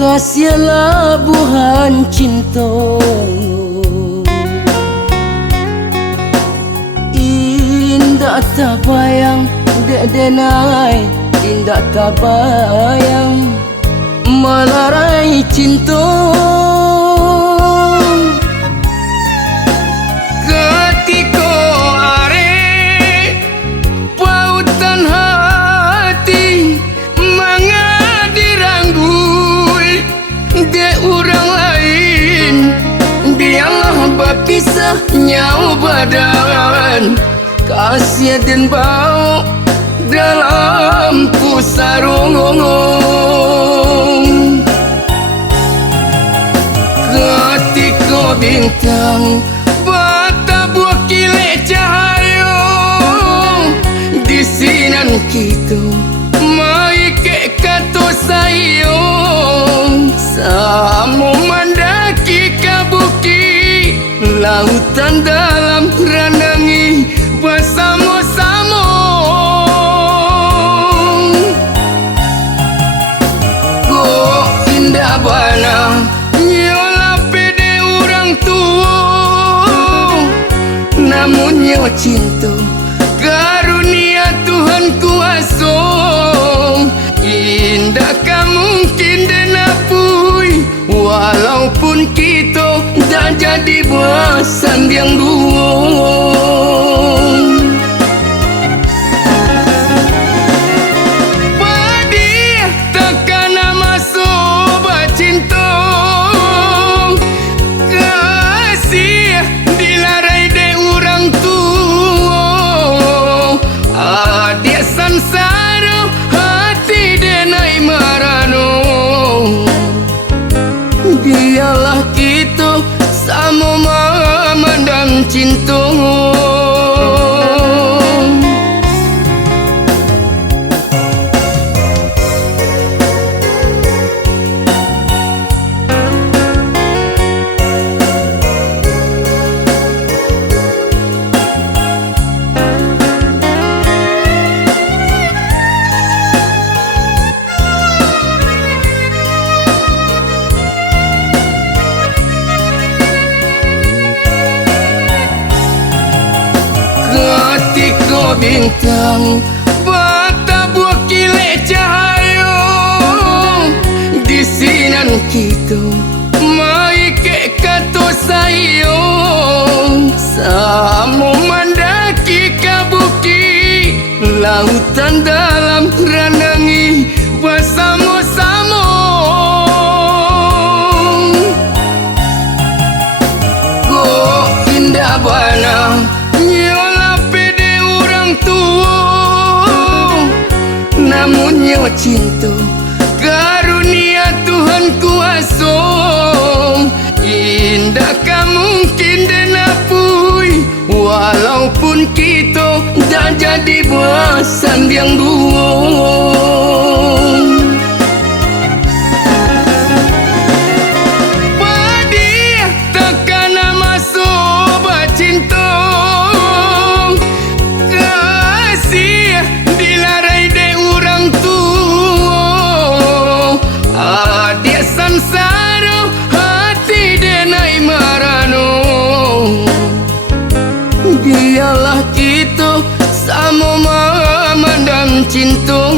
Kasih labuhan cinta indah tak bayang dek denai, indah tak bayang melarai cinta. Ketika are pautan hati mengadirangui de orang lain, dialah berpisah nyawa badan, kasih dan bau dalam pusarung. Ketika bintang batabuah kilat cahaya di sinan kita maike kato sayang, samo mandaki kabuki lautan dalam ranangi bersama-sama. Kok indah bana nyola pede orang tua, namun nyawa cinta karunia Tuhan kuasa. Indah kan mungkin dan apui, walaupun kita tak jadi bersanding dua. Dialah kita sama memandang cinta. Ketika bintang batabuah kilat cahaya di sinan kita maike kato sayang, samo mandaki kabuki lautan dalam ranangi bersama-sama. Kok indah bana namun nyawa cinta karunia Tuhan kuasa. Indah kan mungkin dan apui, walaupun kita tak jadi bersanding dua. Dialah kita sama memandang cinta.